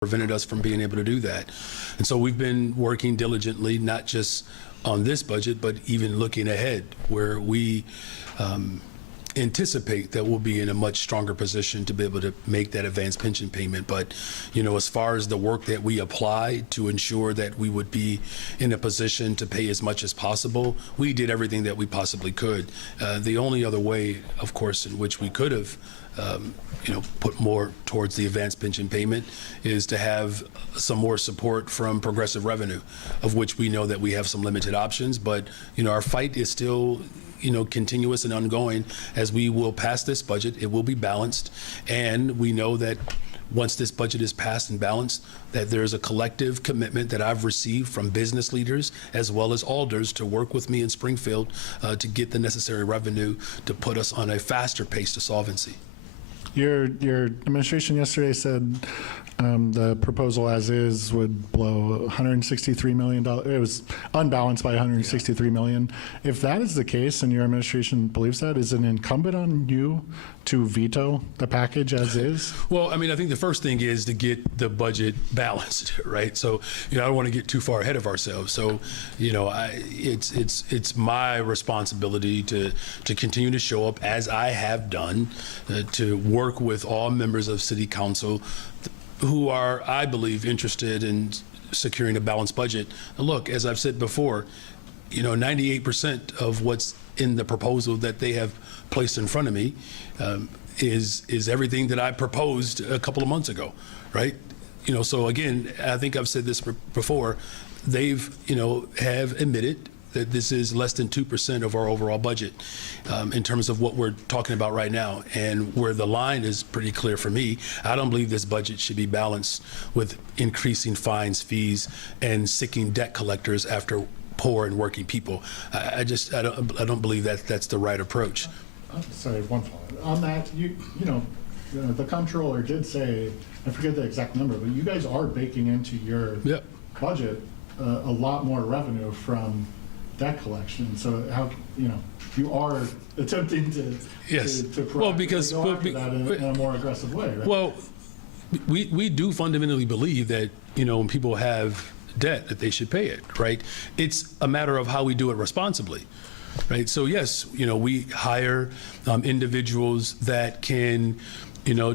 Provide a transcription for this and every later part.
prevented us from being able to do that. And so we've been working diligently, not just on this budget, but even looking ahead, where we anticipate that we'll be in a much stronger position to be able to make that advanced pension payment. But, you know, as far as the work that we apply to ensure that we would be in a position to pay as much as possible, we did everything that we possibly could. The only other way, of course, in which we could have put more towards the advanced pension payment is to have some more support from progressive revenue, of which we know that we have some limited options. But, you know, our fight is still, continuous and ongoing. As we will pass this budget, it will be balanced. And we know that once this budget is passed and balanced, that there's a collective commitment that I've received from business leaders as well as alders to work with me in Springfield to get the necessary revenue to put us on a faster pace to solvency. Your administration yesterday said the proposal as is would blow $163 million. It was unbalanced by $163 million. If that is the case and your administration believes that, is it incumbent on you to veto the package as is? Well, I mean, I think the first thing is to get the budget balanced, right? So, I don't want to get too far ahead of ourselves. So, it's my responsibility to continue to show up as I have done, to work with all members of City Council who are, I believe, interested in securing a balanced budget. And look, as I've said before, 98% of what's in the proposal that they have placed in front of me is everything that I proposed a couple of months ago, right? So again, I think I've said this before, they've, have admitted that this is less than 2% of our overall budget in terms of what we're talking about right now. And where the line is pretty clear for me, I don't believe this budget should be balanced with increasing fines, fees, and sicking debt collectors after poor and working people. I don't believe that that's the right approach. Sorry, one follow-up. On that, the comptroller did say, I forget the exact number, but you guys are baking into your budget a lot more revenue from debt collection. So how, you are attempting to because go after that in a more aggressive way, right? Well, we do fundamentally believe that, when people have debt, that they should pay it, right? It's a matter of how we do it responsibly, right? So yes, we hire individuals that can,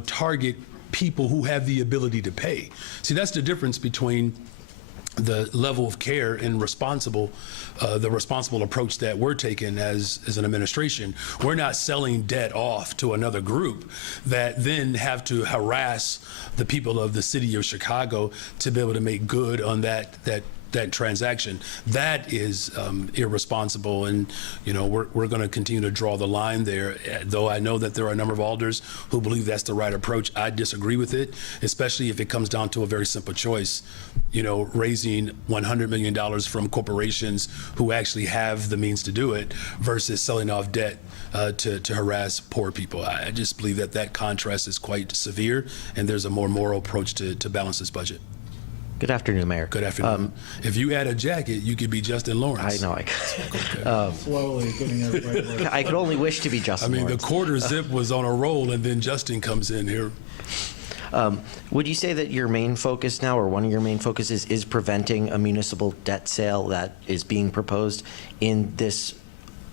target people who have the ability to pay. See, that's the difference between the level of care and the responsible approach that we're taking as an administration. We're not selling debt off to another group that then have to harass the people of the city of Chicago to be able to make good on that transaction. That is irresponsible, and we're going to continue to draw the line there. Though I know that there are a number of alders who believe that's the right approach, I disagree with it, especially if it comes down to a very simple choice. Raising $100 million from corporations who actually have the means to do it versus selling off debt to harass poor people. I just believe that contrast is quite severe, and there's a more moral approach to balance this budget. Good afternoon, Mayor. Good afternoon. If you had a jacket, you could be Justin Lawrence. I know. Slowly getting everybody. I could only wish to be Justin Lawrence. The quarter zip was on a roll, and then Justin comes in here. Would you say that your main focus now, or one of your main focuses, is preventing a municipal debt sale that is being proposed in this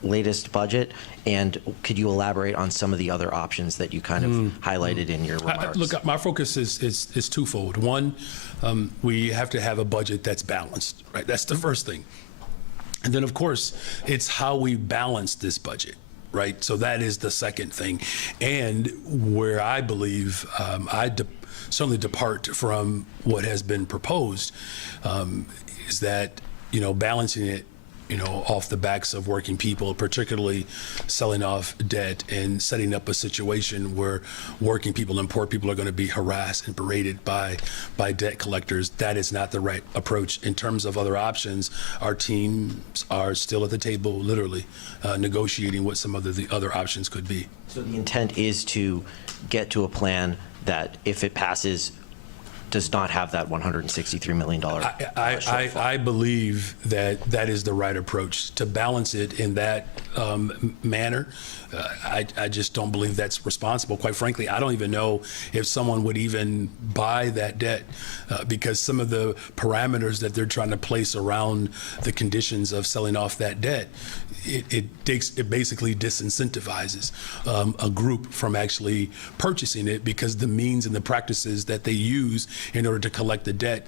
latest budget? And could you elaborate on some of the other options that you kind of highlighted in your remarks? Look, my focus is twofold. One, we have to have a budget that's balanced, right? That's the first thing. And then, of course, it's how we balance this budget, right? So that is the second thing. And where I believe certainly depart from what has been proposed is that, balancing it, off the backs of working people, particularly selling off debt and setting up a situation where working people and poor people are going to be harassed and berated by debt collectors. That is not the right approach. In terms of other options, our teams are still at the table, literally, negotiating what some of the other options could be. So the intent is to get to a plan that, if it passes, does not have that $163 million shortfall? I believe that that is the right approach, to balance it in that manner. I just don't believe that's responsible. Quite frankly, I don't even know if someone would even buy that debt because some of the parameters that they're trying to place around the conditions of selling off that debt, it basically disincentivizes a group from actually purchasing it, because the means and the practices that they use in order to collect the debt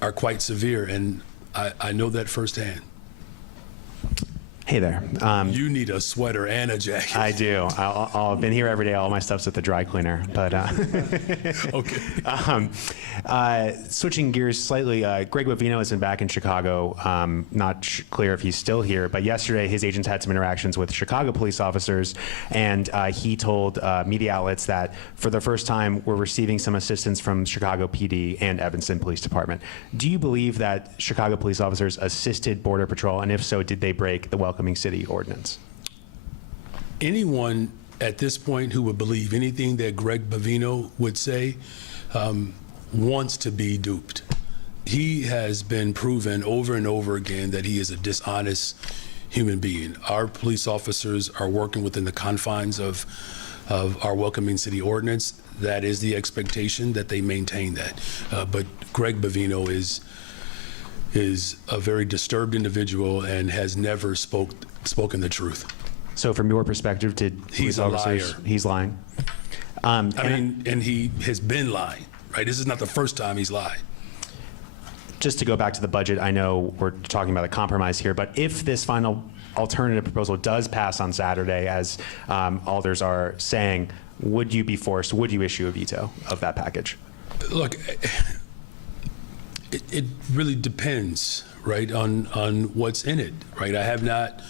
are quite severe, and I know that firsthand. Hey there. You need a sweater and a jacket. I do. I've been here every day. All my stuff's at the dry cleaner. But Okay. Switching gears slightly, Greg Bovino has been back in Chicago. Not clear if he's still here, but yesterday his agents had some interactions with Chicago police officers, and he told media outlets that for the first time we're receiving some assistance from Chicago PD and Evanston Police Department. Do you believe that Chicago police officers assisted Border Patrol, and if so, did they break the Welcoming City ordinance? Anyone at this point who would believe anything that Greg Bovino would say wants to be duped. He has been proven over and over again that he is a dishonest human being. Our police officers are working within the confines of our Welcoming City ordinance. That is the expectation, that they maintain that. But Greg Bovino is a very disturbed individual and has never spoken the truth. So from your perspective, did He's police a officers, liar. he's lying? And he has been lying, right? This is not the first time he's lied. Just to go back to the budget, I know we're talking about a compromise here, but if this final alternative proposal does pass on Saturday, as alders are saying, would you issue a veto of that package? Look, it really depends, right, on what's in it, right? I have not,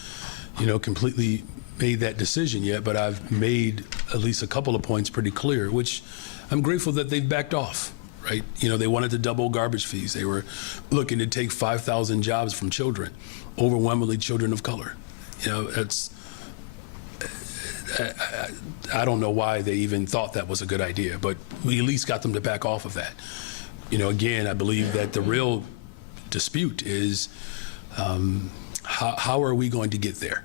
completely made that decision yet, but I've made at least a couple of points pretty clear, which I'm grateful that they've backed off, right? They wanted to double garbage fees. They were looking to take 5,000 jobs from children, overwhelmingly children of color. I don't know why they even thought that was a good idea, but we at least got them to back off of that. Again, I believe that the real dispute is how are we going to get there,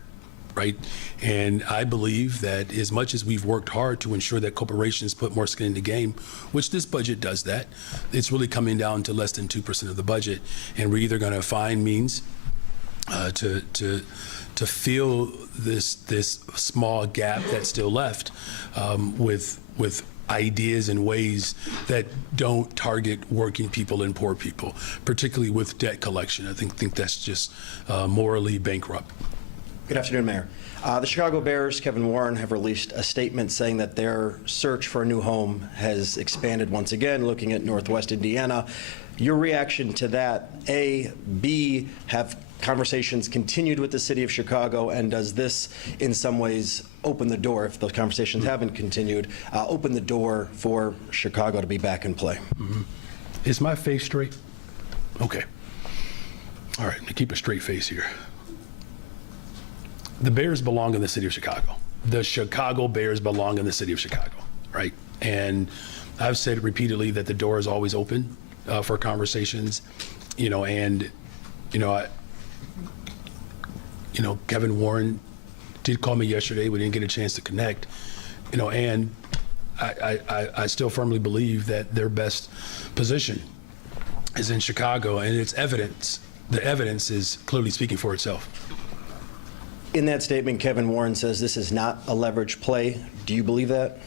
right? And I believe that as much as we've worked hard to ensure that corporations put more skin in the game, which this budget does that, it's really coming down to less than 2% of the budget, and we're either going to find means to fill this small gap that's still left with ideas and ways that don't target working people and poor people, particularly with debt collection. I think that's just morally bankrupt. Good afternoon, Mayor. The Chicago Bears, Kevin Warren, have released a statement saying that their search for a new home has expanded once again, looking at Northwest Indiana. Your reaction to that, A, B, have conversations continued with the city of Chicago, and does this in some ways open the door, if those conversations haven't continued, open the door for Chicago to be back in play? Is my face straight? Okay. All right, keep a straight face here. The Bears belong in the city of Chicago. The Chicago Bears belong in the city of Chicago, right? And I've said repeatedly that the door is always open for conversations, Kevin Warren did call me yesterday. We didn't get a chance to connect, and I still firmly believe that their best position is in Chicago, and it's evidence. The evidence is clearly speaking for itself. In that statement, Kevin Warren says this is not a leverage play. Do you believe that?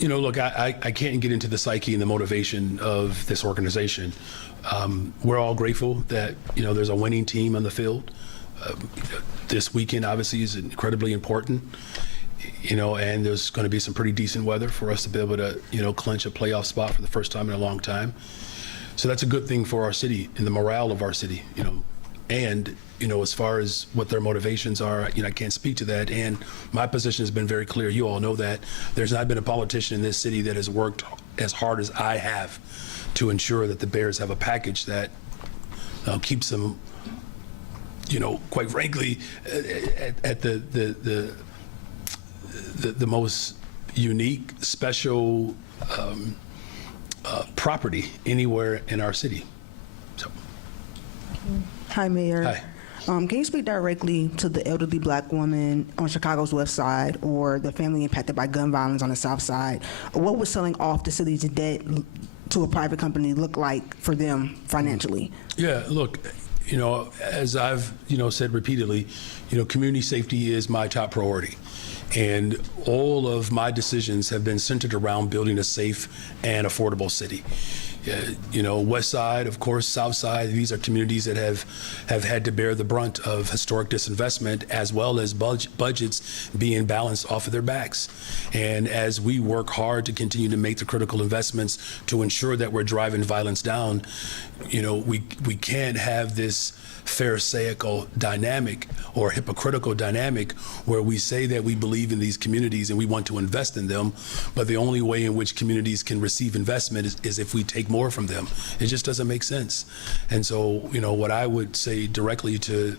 Look, I can't get into the psyche and the motivation of this organization. We're all grateful that, there's a winning team on the field. This weekend, obviously, is incredibly important, and there's going to be some pretty decent weather for us to be able to, clinch a playoff spot for the first time in a long time. So that's a good thing for our city and the morale of our city, and, as far as what their motivations are, I can't speak to that. And my position has been very clear. You all know that. There's not been a politician in this city that has worked as hard as I have to ensure that the Bears have a package that keeps them, quite frankly, at the most unique, special property anywhere in our city. So, Hi, Mayor. hi. Can you speak directly to the elderly Black woman on Chicago's west side or the family impacted by gun violence on the south side? What would selling off the city's debt to a private company look like for them financially? Yeah, look, as I've, said repeatedly, community safety is my top priority. And all of my decisions have been centered around building a safe and affordable city. West Side, of course, South Side, these are communities that have had to bear the brunt of historic disinvestment as well as budgets being balanced off of their backs. And as we work hard to continue to make the critical investments to ensure that we're driving violence down, we can't have this pharisaical dynamic or hypocritical dynamic where we say that we believe in these communities and we want to invest in them, but the only way in which communities can receive investment is if we take more from them. It just doesn't make sense. And so, what I would say directly to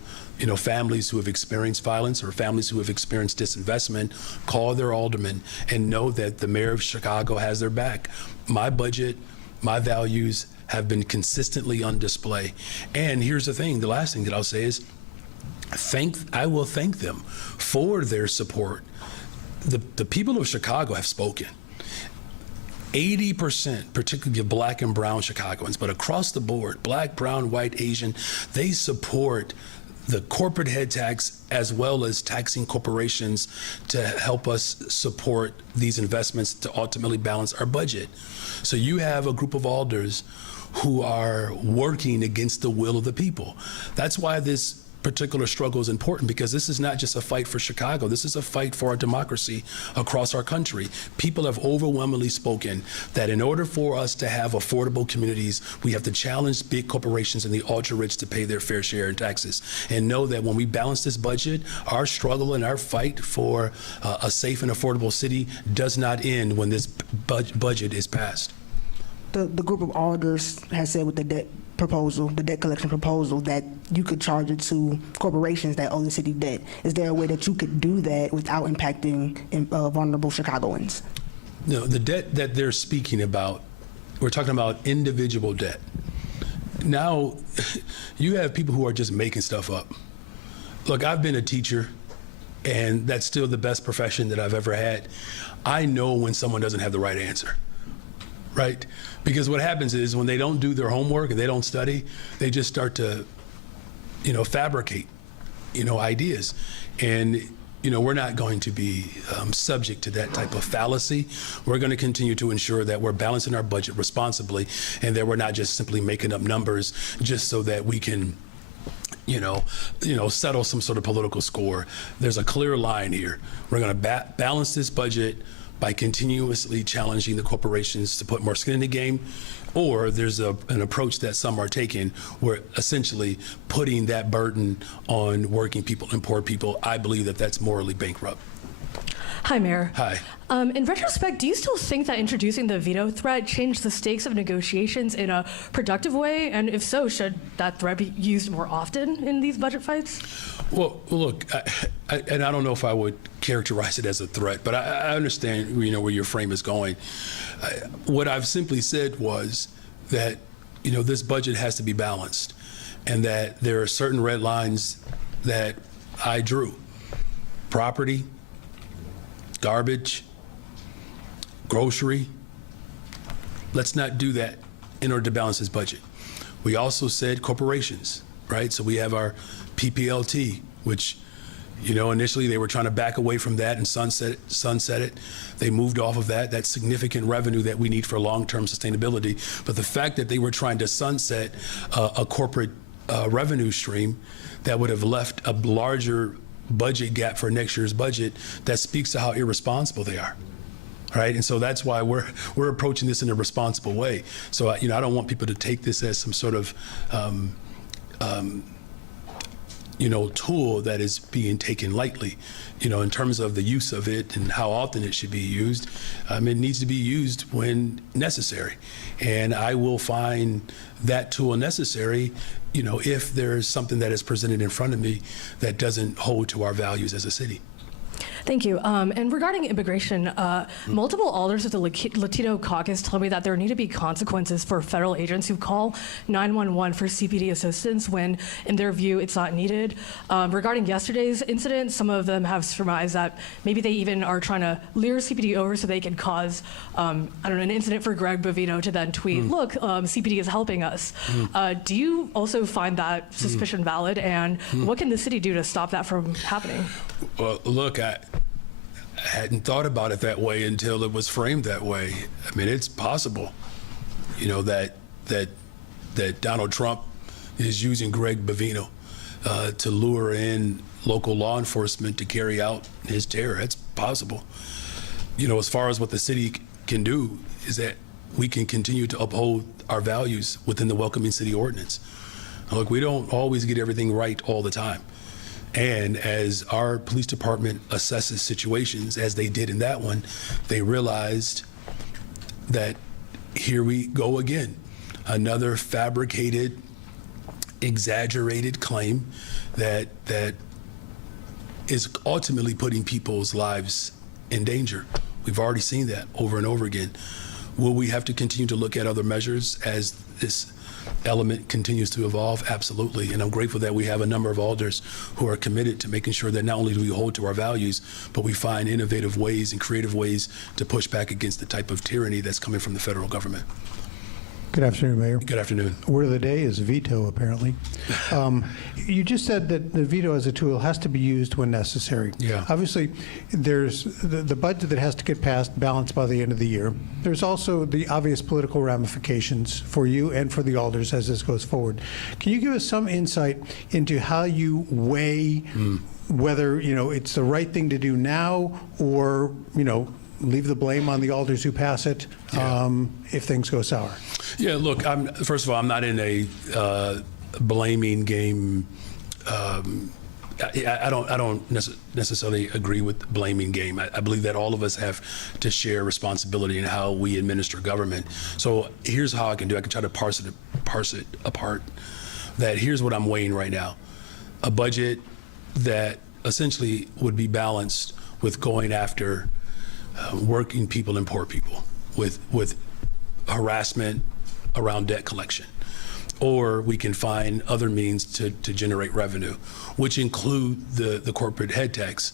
families who have experienced violence or families who have experienced disinvestment, call their alderman and know that the mayor of Chicago has their back. My budget, my values have been consistently on display. And here's the thing, the last thing that I'll say is, I will thank them for their support. The people of Chicago have spoken. 80%, particularly of Black and brown Chicagoans, but across the board, Black, brown, white, Asian, they support the corporate head tax as well as taxing corporations to help us support these investments to ultimately balance our budget. So you have a group of alders who are working against the will of the people. That's why this particular struggle is important, because this is not just a fight for Chicago. This is a fight for our democracy across our country. People have overwhelmingly spoken that in order for us to have affordable communities, we have to challenge big corporations and the ultra-rich to pay their fair share in taxes. And know that when we balance this budget, our struggle and our fight for a safe and affordable city does not end when this budget is passed. The group of alders has said with the debt collection proposal, that you could charge it to corporations that owe the city debt. Is there a way that you could do that without impacting vulnerable Chicagoans? No, the debt that they're speaking about, we're talking about individual debt. Now, you have people who are just making stuff up. Look, I've been a teacher, and that's still the best profession that I've ever had. I know when someone doesn't have the right answer. Right? Because what happens is when they don't do their homework and they don't study, they just start to, fabricate, ideas. And, we're not going to be subject to that type of fallacy. We're going to continue to ensure that we're balancing our budget responsibly and that we're not just simply making up numbers just so that we can settle some sort of political score. There's a clear line here. We're going to balance this budget by continuously challenging the corporations to put more skin in the game, or there's an approach that some are taking where essentially putting that burden on working people and poor people. I believe that that's morally bankrupt. Hi, Mayor. Hi. In retrospect, do you still think that introducing the veto threat changed the stakes of negotiations in a productive way? And if so, should that threat be used more often in these budget fights? Well, look, and I don't know if I would characterize it as a threat, but I understand, where your frame is going. What I've simply said was that, this budget has to be balanced, and that there are certain red lines that I drew. Property, garbage, grocery. Let's not do that in order to balance this budget. We also said corporations, right? So we have our PPLT, which, initially they were trying to back away from that and sunset it. They moved off of that. That's significant revenue that we need for long-term sustainability. But the fact that they were trying to sunset a corporate revenue stream that would have left a larger budget gap for next year's budget, that speaks to how irresponsible they are. Right, and so that's why we're approaching this in a responsible way. So I don't want people to take this as some sort of tool that is being taken lightly. In terms of the use of it and how often it should be used, it needs to be used when necessary, and I will find that tool necessary. If there's something that is presented in front of me that doesn't hold to our values as a city. Thank you. And regarding immigration, multiple alders of the Latino caucus tell me that there need to be consequences for federal agents who call 911 for CPD assistance when, in their view, it's not needed. Regarding yesterday's incident, some of them have surmised that maybe they even are trying to lure CPD over so they can cause, I don't know, an incident for Greg Bovino to then tweet, look, CPD is helping us. Do you also find that suspicion valid? And what can the city do to stop that from happening? Well, look, I hadn't thought about it that way until it was framed that way. I mean, it's possible, that Donald Trump is using Greg Bovino to lure in local law enforcement to carry out his terror. That's possible. As far as what the city can do is that we can continue to uphold our values within the Welcoming City Ordinance. Look, we don't always get everything right all the time. And as our police department assesses situations, as they did in that one, they realized that here we go again. Another fabricated, exaggerated claim that is ultimately putting people's lives in danger. We've already seen that over and over again. Will we have to continue to look at other measures as this element continues to evolve? Absolutely. And I'm grateful that we have a number of alders who are committed to making sure that not only do we hold to our values, but we find innovative ways and creative ways to push back against the type of tyranny that's coming from the federal government. Good afternoon, Mayor. Good afternoon. Word of the day is veto, apparently. You just said that the veto as a tool has to be used when necessary. Yeah. Obviously, there's the budget that has to get passed, balanced by the end of the year. There's also the obvious political ramifications for you and for the alders as this goes forward. Can you give us some insight into how you weigh whether, it's the right thing to do now or, leave the blame on the alders who pass it if things go sour? Yeah, look, first of all, I'm not in a blaming game. I don't necessarily agree with the blaming game. I believe that all of us have to share responsibility in how we administer government. So here's how I can do it. I can try to parse it apart. That here's what I'm weighing right now. A budget that essentially would be balanced with going after working people and poor people with harassment around debt collection. Or we can find other means to generate revenue, which include the corporate head tax.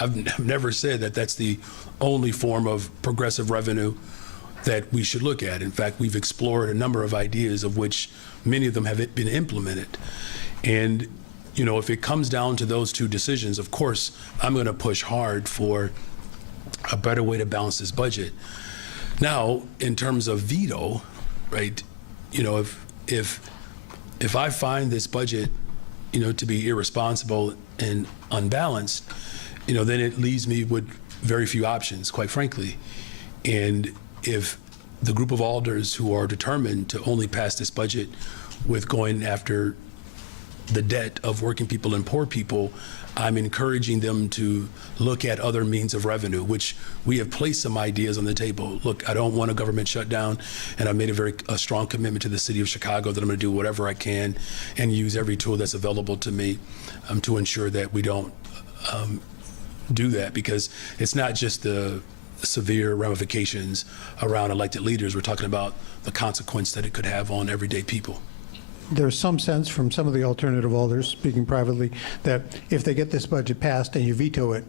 I've never said that that's the only form of progressive revenue that we should look at. In fact, we've explored a number of ideas, of which many of them have been implemented. And, if it comes down to those two decisions, of course, I'm going to push hard for a better way to balance this budget. Now, in terms of veto, right? If I find this budget, to be irresponsible and unbalanced, then it leaves me with very few options, quite frankly. And if the group of alders who are determined to only pass this budget with going after the debt of working people and poor people, I'm encouraging them to look at other means of revenue, which we have placed some ideas on the table. Look, I don't want a government shutdown, and I made a strong commitment to the city of Chicago that I'm going to do whatever I can and use every tool that's available to me to ensure that we don't do that, because it's not just the severe ramifications around elected leaders. We're talking about the consequence that it could have on everyday people. There's some sense from some of the alternative alders, speaking privately, that if they get this budget passed and you veto it,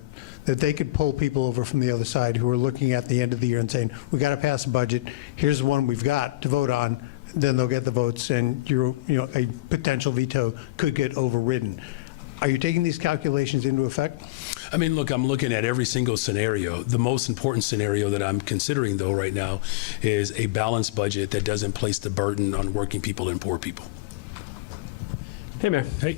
that they could pull people over from the other side who are looking at the end of the year and saying, we got to pass a budget, here's the one we've got to vote on, then they'll get the votes, and a potential veto could get overridden. Are you taking these calculations into effect? I mean, look, I'm looking at every single scenario. The most important scenario that I'm considering, though, right now is a balanced budget that doesn't place the burden on working people and poor people. Hey, Mayor. Hey.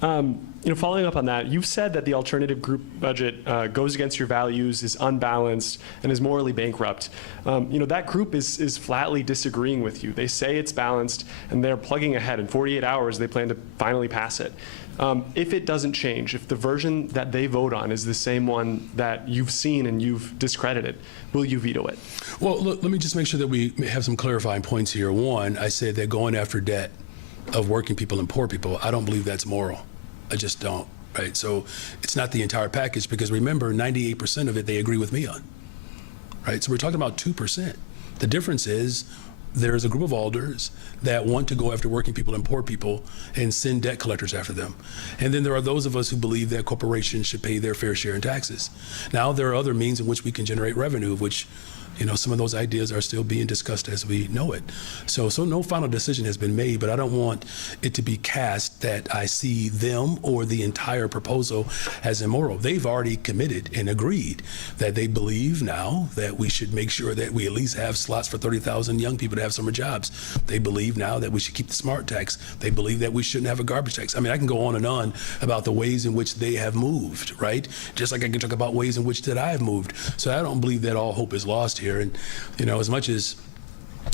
Following up on that, you've said that the alternative group budget goes against your values, is unbalanced, and is morally bankrupt. That group is flatly disagreeing with you. They say it's balanced, and they're plugging ahead. In 48 hours, they plan to finally pass it. If it doesn't change, if the version that they vote on is the same one that you've seen and you've discredited, will you veto it? Well, look, let me just make sure that we have some clarifying points here. One, I said they're going after debt of working people and poor people. I don't believe that's moral. I just don't. right? So it's not the entire package, because remember, 98% of it they agree with me on, right? So we're talking about 2%. The difference is there's a group of alders that want to go after working people and poor people and send debt collectors after them. And then there are those of us who believe that corporations should pay their fair share in taxes. Now, there are other means in which we can generate revenue, of which, you know, some of those ideas are still being discussed as we know it. So no final decision has been made, but I don't want it to be cast that I see them or the entire proposal as immoral. They've already committed and agreed that they believe now that we should make sure that we at least have slots for 30,000 young people to have summer jobs. They believe now that we should keep the smart tax. They believe that we shouldn't have a garbage tax. I mean, I can go on and on about the ways in which they have moved, right? Just like I can talk about ways in which that I have moved. So I don't believe that all hope is lost here. And, you know, as much as,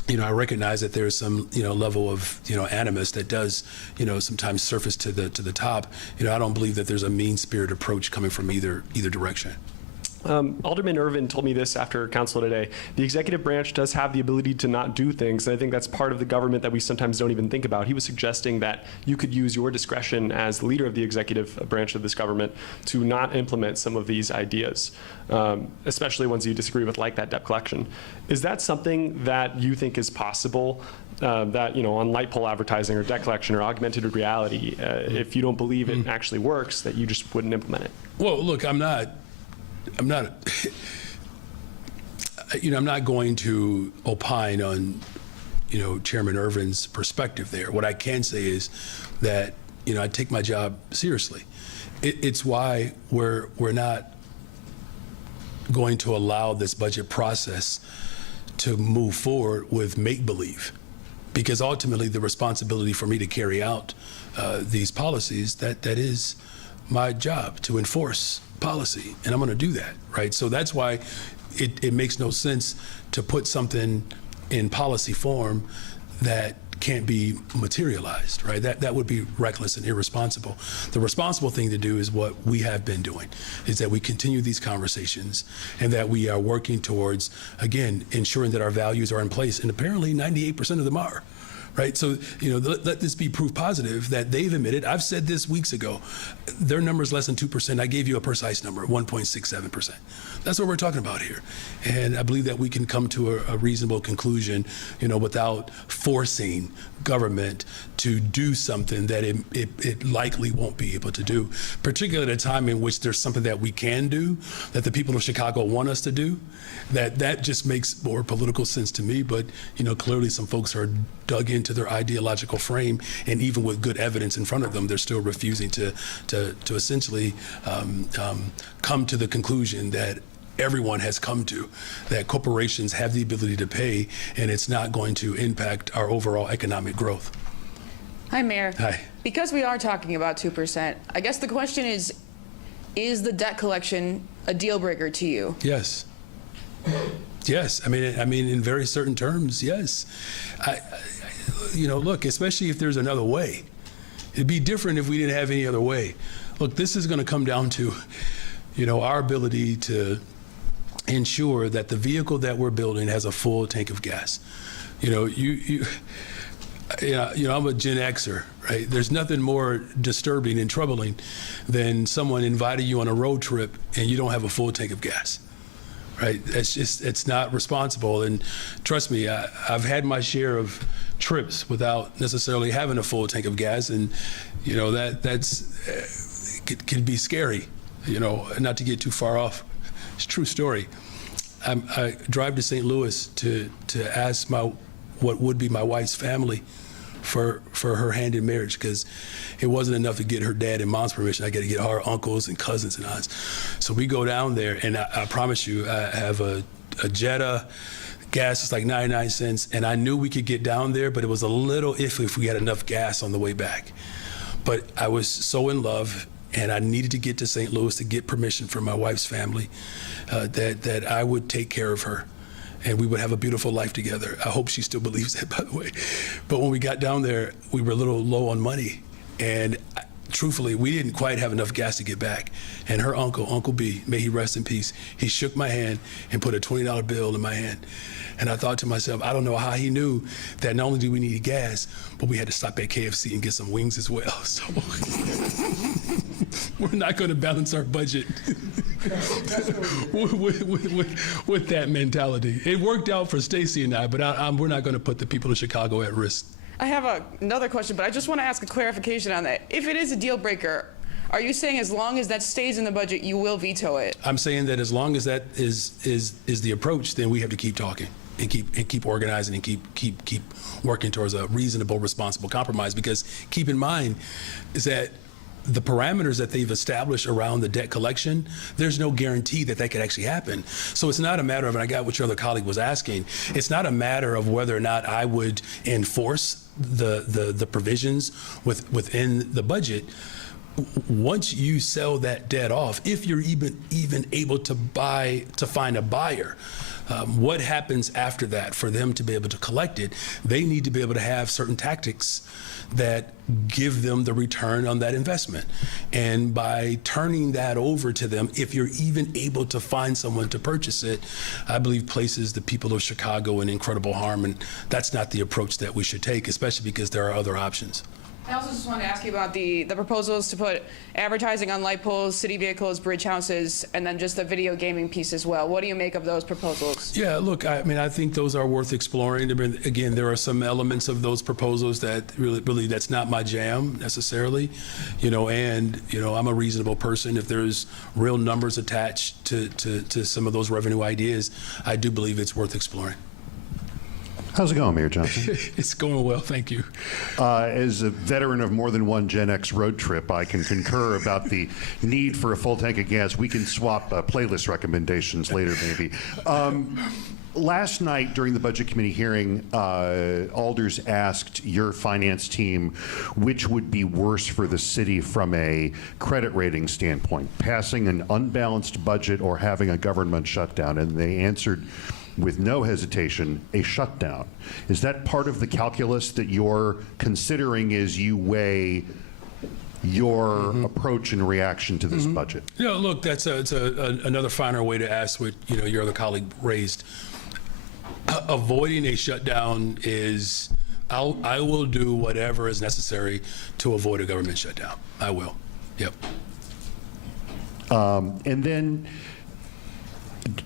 you know, I recognize that there's some, you know, level of, you know, animus that does, you know, sometimes surface to the top, you know, I don't believe that there's a mean-spirited approach coming from either direction. Alderman Irvin told me this after council today. The executive branch does have the ability to not do things, and I think that's part of the government that we sometimes don't even think about. He was suggesting that you could use your discretion as the leader of the executive branch of this government to not implement some of these ideas, especially ones you disagree with, like that debt collection. Is that something that you think is possible? That, you know, on light pole advertising or debt collection or augmented reality, if you don't believe it actually works, that you just wouldn't implement it? Well, look, I'm not, you know, I'm not going to opine on, you know, Chairman Irvin's perspective there. What I can say is that, you know, I take my job seriously. It's why we're not going to allow this budget process to move forward with make-believe, because ultimately the responsibility for me to carry out these policies, that is my job, to enforce policy, and I'm going to do that, right? So that's why it makes no sense to put something in policy form that can't be materialized, right? That would be reckless and irresponsible. The responsible thing to do is what we have been doing, is that we continue these conversations and that we are working towards, again, ensuring that our values are in place, and apparently 98% of them are. Right, so, you know, let this be proof positive that they've admitted. I've said this weeks ago. Their number is less than 2%. I gave you a precise number, 1.67%. That's what we're talking about here, and I believe that we can come to a reasonable conclusion, you know, without forcing government to do something that it likely won't be able to do, particularly at a time in which there's something that we can do, that the people of Chicago want us to do. That just makes more political sense to me. But, you know, clearly some folks are dug into their ideological frame, and even with good evidence in front of them, they're still refusing to essentially come to the conclusion that everyone has come to, that corporations have the ability to pay, and it's not going to impact our overall economic growth. Hi, Mayor. Hi. Because we are talking about 2%, I guess the question is the debt collection a deal breaker to you? Yes. Yes. I mean, in very certain terms, yes. You know, look, especially if there's another way. It'd be different if we didn't have any other way. Look, this is going to come down to, you know, our ability to ensure that the vehicle that we're building has a full tank of gas. You know, you know, I'm a Gen Xer, right? There's nothing more disturbing and troubling than someone inviting you on a road trip and you don't have a full tank of gas. Right, it's not responsible. And trust me, I've had my share of trips without necessarily having a full tank of gas, and you know that's can be scary. You know, not to get too far off. It's a true story. I drive to St. Louis to ask what would be my wife's family for her hand in marriage, because it wasn't enough to get her dad and mom's permission. I got to get her uncles and cousins and aunts. So we go down there, and I promise you, I have a Jetta. Gas is like 99 cents, and I knew we could get down there, but it was a little iffy if we had enough gas on the way back. But I was so in love, and I needed to get to St. Louis to get permission from my wife's family that I would take care of her, and we would have a beautiful life together. I hope she still believes that, by the way. But when we got down there, we were a little low on money. And truthfully, we didn't quite have enough gas to get back. And her uncle, Uncle B, may he rest in peace, he shook my hand and put a $20 bill in my hand. And I thought to myself, I don't know how he knew that not only do we need gas, but we had to stop at KFC and get some wings as well. So we're not going to balance our budget with that mentality. It worked out for Stacey and I, but we're not going to put the people of Chicago at risk. I have another question, but I just want to ask a clarification on that. If it is a deal breaker, are you saying as long as that stays in the budget, you will veto it? I'm saying that as long as that is the approach, then we have to keep talking and keep organizing and keep working towards a reasonable, responsible compromise. Because keep in mind is that the parameters that they've established around the debt collection, there's no guarantee that that could actually happen. So it's not a matter of, and I got what your other colleague was asking, it's not a matter of whether or not I would enforce the provisions within the budget. Once you sell that debt off, if you're even able to find a buyer, what happens after that for them to be able to collect it? They need to be able to have certain tactics that give them the return on that investment. And by turning that over to them, if you're even able to find someone to purchase it, I believe places the people of Chicago in incredible harm. And that's not the approach that we should take, especially because there are other options. I also just wanted to ask you about the proposals to put advertising on light poles, city vehicles, bridge houses, and then just the video gaming piece as well. What do you make of those proposals? Yeah, look, I mean, I think those are worth exploring. I mean, again, there are some elements of those proposals that really that's not my jam necessarily, and I'm a reasonable person. If there's real numbers attached to some of those revenue ideas, I do believe it's worth exploring. How's it going, Mayor Johnson? It's going well, thank you. As a veteran of more than one Gen X road trip, I can concur about the need for a full tank of gas. We can swap playlist recommendations later, maybe. Last night during the Budget Committee hearing, Alders asked your finance team which would be worse for the city from a credit rating standpoint, passing an unbalanced budget or having a government shutdown, and they answered with no hesitation, a shutdown. Is that part of the calculus that you're considering as you weigh your approach and reaction to this budget? Look, that's another finer way to ask what your other colleague raised. Avoiding a shutdown is, I will do whatever is necessary to avoid a government shutdown. I will. Yep. And then,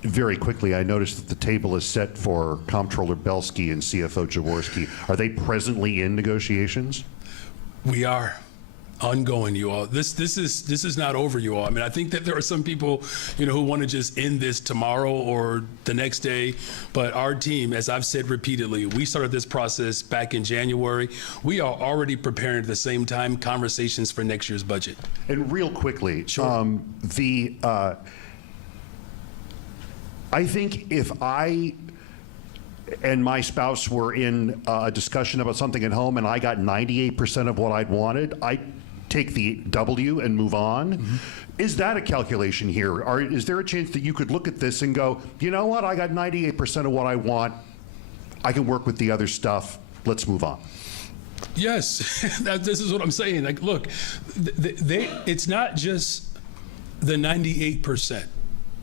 very quickly, I noticed that the table is set for Comptroller Belsky and CFO Jaworski. Are they presently in negotiations? We are ongoing, you all. This is not over, you all. I mean, I think that there are some people, who want to just end this tomorrow or the next day. But our team, as I've said repeatedly, we started this process back in January. We are already preparing at the same time conversations for next year's budget. And real quickly, I think if I and my spouse were in a discussion about something at home and I got 98% of what I'd wanted, I'd take the W and move on. Mm-hmm. Is that a calculation here? Or is there a chance that you could look at this and go, you know what, I got 98% of what I want. I can work with the other stuff. Let's move on. Yes, this is what I'm saying. Like, look, it's not just the 98%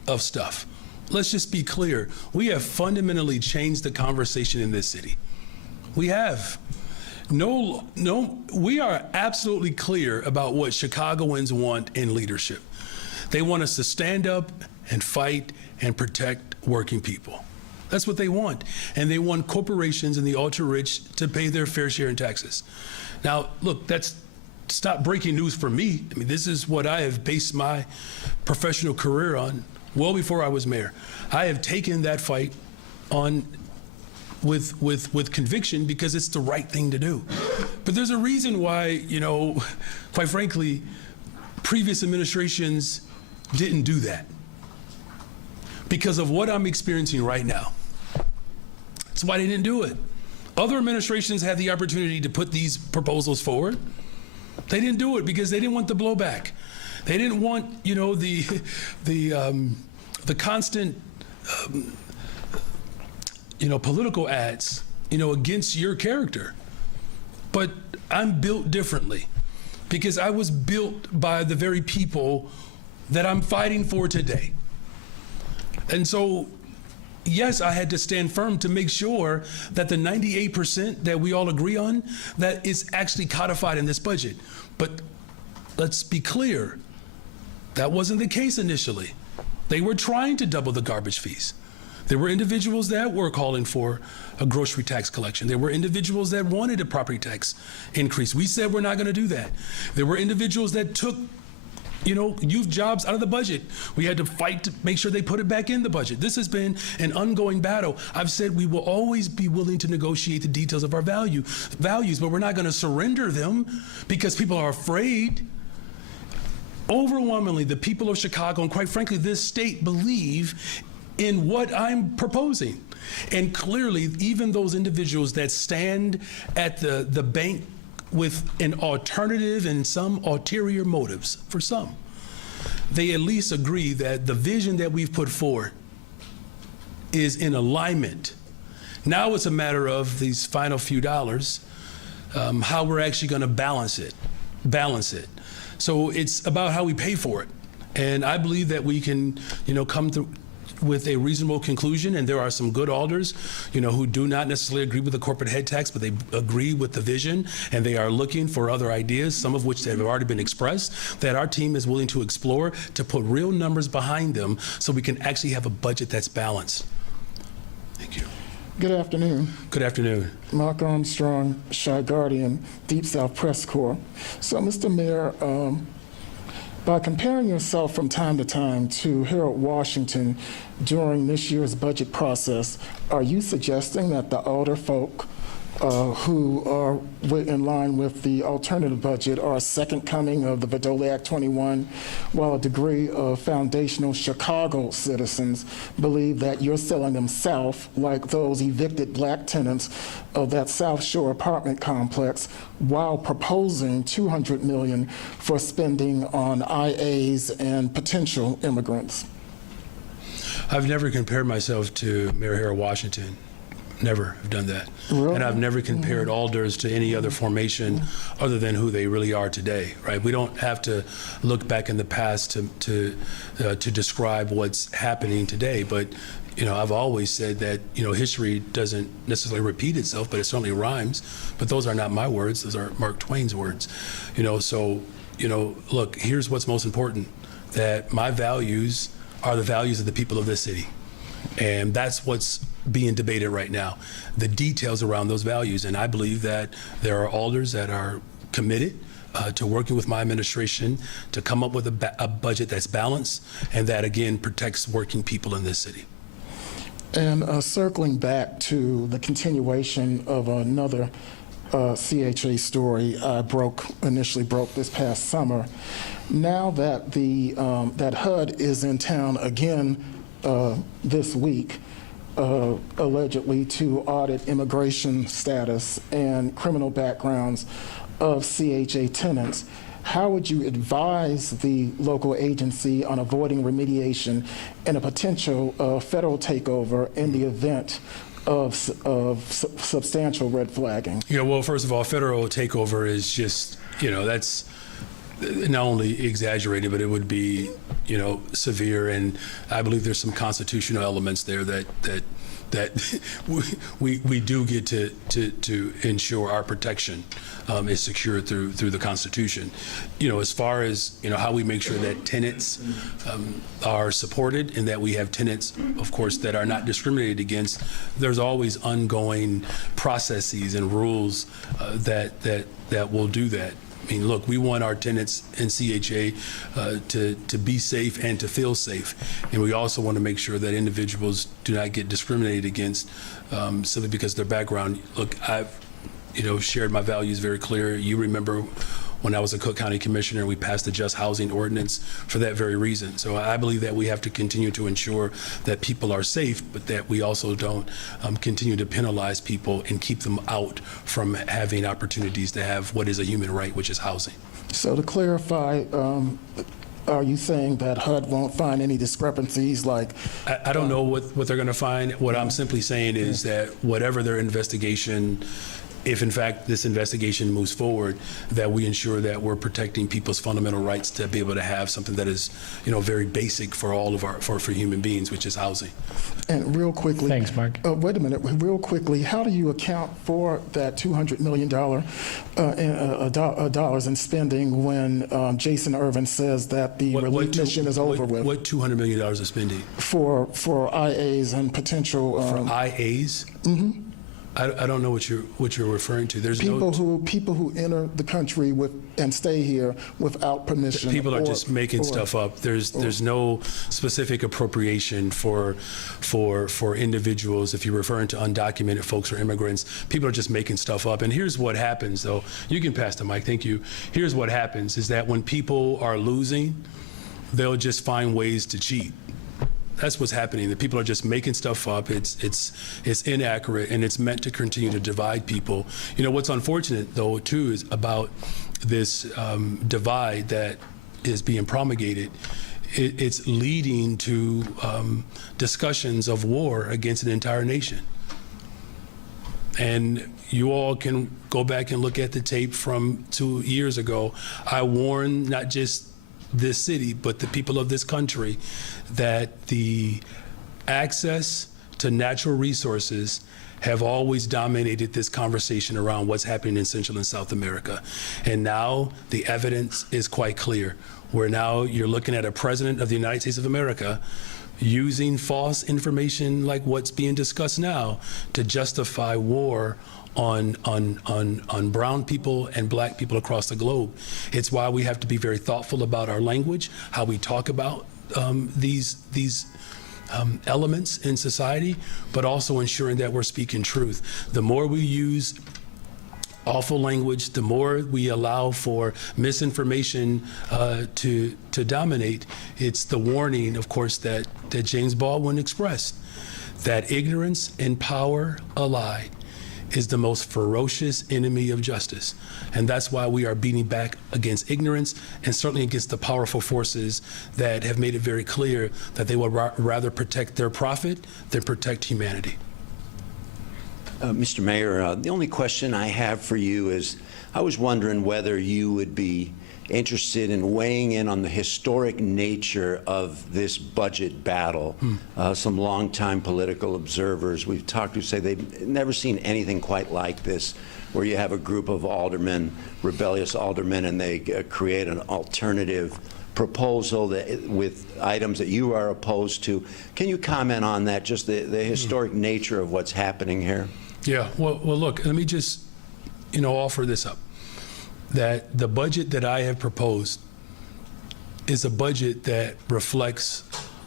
of stuff. Let's just be clear. We have fundamentally changed the conversation in this city. We have. We are absolutely clear about what Chicagoans want in leadership. They want us to stand up and fight and protect working people. That's what they want. And they want corporations and the ultra-rich to pay their fair share in taxes. Now, look, it's not breaking news for me. I mean, this is what I have based my professional career on well before I was mayor. I have taken that fight on with conviction because it's the right thing to do. But there's a reason why, quite frankly, previous administrations didn't do that. Because of what I'm experiencing right now. That's why they didn't do it. Other administrations had the opportunity to put these proposals forward. They didn't do it because they didn't want the blowback. They didn't want, the constant, political ads, against your character. But I'm built differently. because I was built by the very people that I'm fighting for today. And so, yes, I had to stand firm to make sure that the 98% that we all agree on, that is actually codified in this budget. But let's be clear, that wasn't the case initially. They were trying to double the garbage fees. There were individuals that were calling for a grocery tax collection. There were individuals that wanted a property tax increase. We said we're not going to do that. There were individuals that took youth jobs out of the budget. We had to fight to make sure they put it back in the budget. This has been an ongoing battle. I've said we will always be willing to negotiate the details of our values, but we're not going to surrender them because people are afraid. Overwhelmingly, the people of Chicago, and quite frankly, this state, believe in what I'm proposing. And clearly, even those individuals that stand at the bank with an alternative and some ulterior motives, for some, they at least agree that the vision that we've put forward is in alignment. Now it's a matter of these final few dollars, how we're actually going to balance it. So it's about how we pay for it. And I believe that we can, come through with a reasonable conclusion, and there are some good alders, who do not necessarily agree with the corporate head tax, but they agree with the vision, and they are looking for other ideas, some of which have already been expressed, that our team is willing to explore, to put real numbers behind them so we can actually have a budget that's balanced. Thank you. Good afternoon. Good afternoon. Mark Armstrong, Chi Guardian, Deep South Press Corps. So, Mr. Mayor, by comparing yourself from time to time to Harold Washington during this year's budget process, are you suggesting that the older folk who are in line with the alternative budget are a second coming of the Veto Act 21, while a degree of foundational Chicago citizens believe that you're selling them south, like those evicted black tenants of that South Shore apartment complex, while proposing $200 million for spending on IAs and potential immigrants? I've never compared myself to Mayor Harold Washington. Never have done that. Really? And I've never compared alders to any other formation other than who they really are today, right? We don't have to look back in the past to describe what's happening today, but I've always said that, history doesn't necessarily repeat itself, but it certainly rhymes. But those are not my words, those are Mark Twain's words. Look, here's what's most important, that my values are the values of the people of this city. And that's what's being debated right now, the details around those values. And I believe that there are alders that are committed to working with my administration to come up with a budget that's balanced and that, again, protects working people in this city. And circling back to the continuation of another CHA story I initially broke this past summer, now that that HUD is in town again this week, allegedly to audit immigration status and criminal backgrounds of CHA tenants, how would you advise the local agency on avoiding remediation and a potential federal takeover in the event of substantial red flagging? Well, first of all, federal takeover is just, that's not only exaggerated, but it would be, severe. And I believe there's some constitutional elements there that we do get to ensure our protection is secured through the Constitution. As far as how we make sure that tenants are supported and that we have tenants, of course, that are not discriminated against, there's always ongoing processes and rules that will do that. I mean, look, we want our tenants in CHA to be safe and to feel safe. And we also want to make sure that individuals do not get discriminated against simply because of their background. Look, I've, shared my values very clear. You remember when I was a Cook County Commissioner, we passed the Just Housing Ordinance for that very reason. So I believe that we have to continue to ensure that people are safe, but that we also don't continue to penalize people and keep them out from having opportunities to have what is a human right, which is housing. So to clarify, are you saying that HUD won't find any discrepancies like? I don't know what they're going to find. What I'm simply saying is that whatever their investigation if in fact this investigation moves forward, that we ensure that we're protecting people's fundamental rights to be able to have something that is, very basic for all of for human beings, which is housing. And real quickly. Thanks, Mark. Wait a minute. Real quickly, how do you account for that $200 million dollars in spending when Jason Irvin says that the relief mission is over with? What $200 million of spending? For IAs and potential For IAs? Mm-hmm. I don't know what you're referring to. There's people who enter the country and stay here without permission. People are just making stuff up. There's no specific appropriation for individuals. If you're referring to undocumented folks or immigrants, people are just making stuff up. And here's what happens, though. You can pass the mic. Thank you. Here's what happens is that when people are losing, they'll just find ways to cheat. That's what's happening. The people are just making stuff up. It's inaccurate, and it's meant to continue to divide people. What's unfortunate, though, too, is about this divide that is being promulgated. It's leading to discussions of war against an entire nation. And you all can go back and look at the tape from 2 years ago. I warned not just this city, but the people of this country, that the access to natural resources have always dominated this conversation around what's happening in Central and South America. And now the evidence is quite clear, where now you're looking at a president of the United States of America using false information like what's being discussed now to justify war on brown people and black people across the globe. It's why we have to be very thoughtful about our language, how we talk about these elements in society, but also ensuring that we're speaking truth. The more we use awful language, the more we allow for misinformation to dominate. It's the warning, of course, that James Baldwin expressed, that ignorance and power allied is the most ferocious enemy of justice. And that's why we are beating back against ignorance and certainly against the powerful forces that have made it very clear that they would rather protect their profit than protect humanity. Mr. Mayor, the only question I have for you is, I was wondering whether you would be interested in weighing in on the historic nature of this budget battle. Some longtime political observers we've talked to say they've never seen anything quite like this, where you have a group of aldermen, rebellious aldermen, and they create an alternative proposal with items that you are opposed to. Can you comment on that, just the historic nature of what's happening here? Yeah, well, look, let me just, offer this up, that the budget that I have proposed is a budget that reflects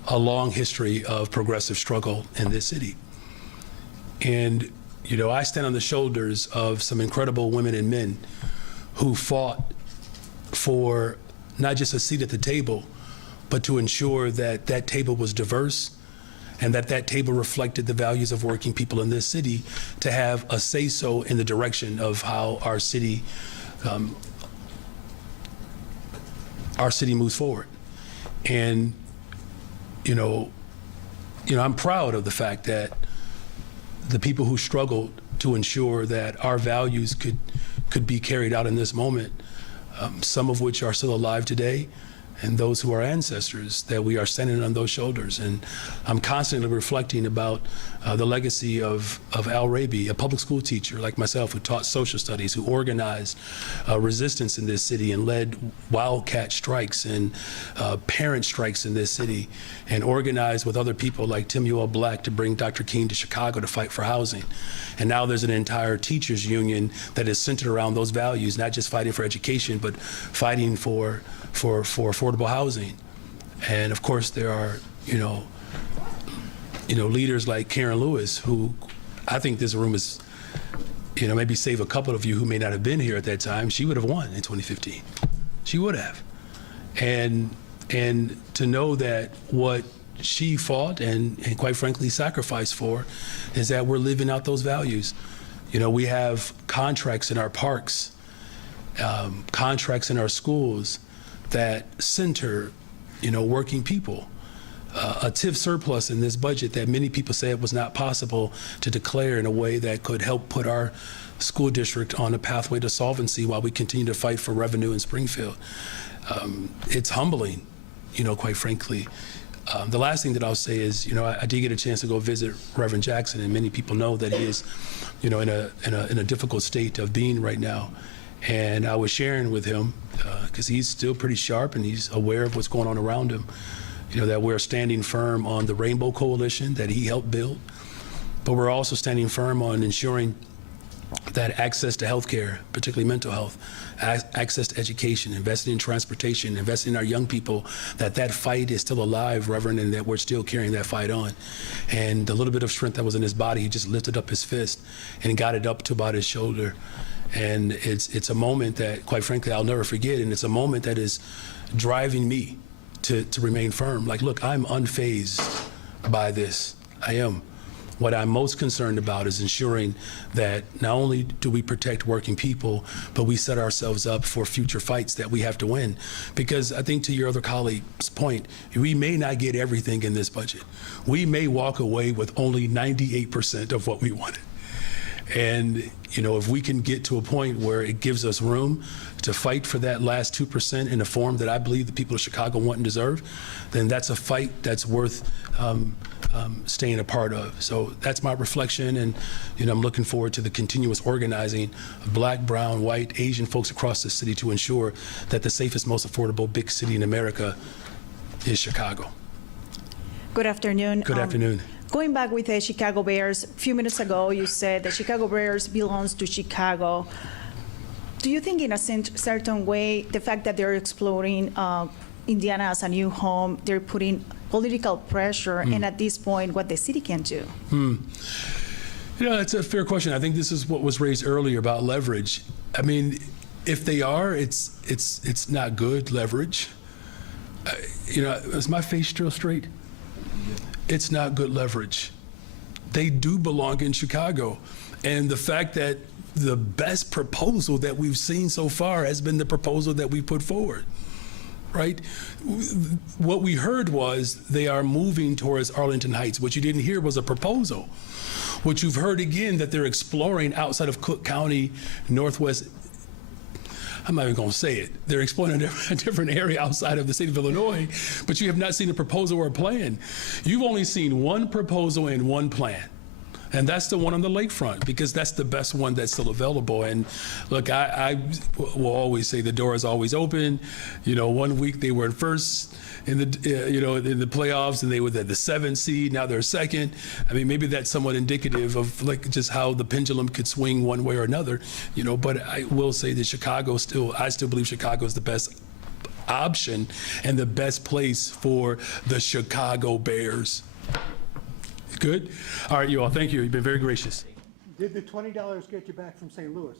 a long history of progressive struggle in this city. And, I stand on the shoulders of some incredible women and men who fought for not just a seat at the table, but to ensure that that table was diverse and that table reflected the values of working people in this city, to have a say-so in the direction of how our city moves forward. And, I'm proud of the fact that the people who struggled to ensure that our values could be carried out in this moment, some of which are still alive today, and those who are ancestors, that we are standing on those shoulders. And I'm constantly reflecting about the legacy of Al Raby, a public school teacher like myself who taught social studies, who organized resistance in this city and led wildcat strikes and parent strikes in this city, and organized with other people like Timuel Black to bring Dr. King to Chicago to fight for housing. And now there's an entire teachers union that is centered around those values, not just fighting for education, but fighting for affordable housing. And of course there are, leaders like Karen Lewis, who I think this room is, maybe save a couple of you who may not have been here at that time. She would have won in 2015. She would have. And to know that what she fought and quite frankly sacrificed for is that we're living out those values. We have contracts in our parks, contracts in our schools that center, working people. A TIF surplus in this budget that many people say it was not possible to declare in a way that could help put our school district on a pathway to solvency while we continue to fight for revenue in Springfield. It's humbling, quite frankly. The last thing that I'll say is, I did get a chance to go visit Reverend Jackson, and many people know that he is, in a difficult state of being right now. And I was sharing with him, because he's still pretty sharp and he's aware of what's going on around him, that we're standing firm on the Rainbow Coalition that he helped build, but we're also standing firm on ensuring that access to health care, particularly mental health, access to education, investing in transportation, investing in our young people, that fight is still alive, Reverend, and that we're still carrying that fight on. And the little bit of strength that was in his body, he just lifted up his fist and got it up to about his shoulder. And it's a moment that, quite frankly, I'll never forget, and it's a moment that is driving me to remain firm. Like, look, I'm unfazed by this. I am. What I'm most concerned about is ensuring that not only do we protect working people, but we set ourselves up for future fights that we have to win. Because I think, to your other colleague's point, we may not get everything in this budget. We may walk away with only 98% of what we wanted. And, if we can get to a point where it gives us room to fight for that last 2% in a form that I believe the people of Chicago want and deserve, then that's a fight that's worth staying a part of. So that's my reflection, and I'm looking forward to the continuous organizing of Black, brown, white, Asian folks across the city to ensure that the safest, most affordable big city in America is Chicago. Good afternoon. Good afternoon. Going back with the Chicago Bears, a few minutes ago you said the Chicago Bears belongs to Chicago. Do you think in a certain way the fact that they're exploring Indiana as a new home, they're putting political pressure, and at this point what the city can do? That's a fair question. I think this is what was raised earlier about leverage. I mean, if they are, it's not good leverage. Is my face still straight? It's not good leverage. They do belong in Chicago. And the fact that the best proposal that we've seen so far has been the proposal that we put forward, right? What we heard was they are moving towards Arlington Heights. What you didn't hear was a proposal. What you've heard again, that they're exploring outside of Cook County, Northwest, I'm not even going to say it. They're exploring a different area outside of the state of Illinois, but you have not seen a proposal or a plan. You've only seen one proposal and one plan. And that's the one on the lakefront, because that's the best one that's still available. And look, I will always say the door is always open. 1 week they were first in the in the playoffs, and they were the 7th seed. Now they're second. I mean, maybe that's somewhat indicative of like just how the pendulum could swing one way or another. But I will say that I still believe Chicago is the best option and the best place for the Chicago Bears. Good? All right, you all, thank you. You've been very gracious. Did the $20 get you back from St. Louis?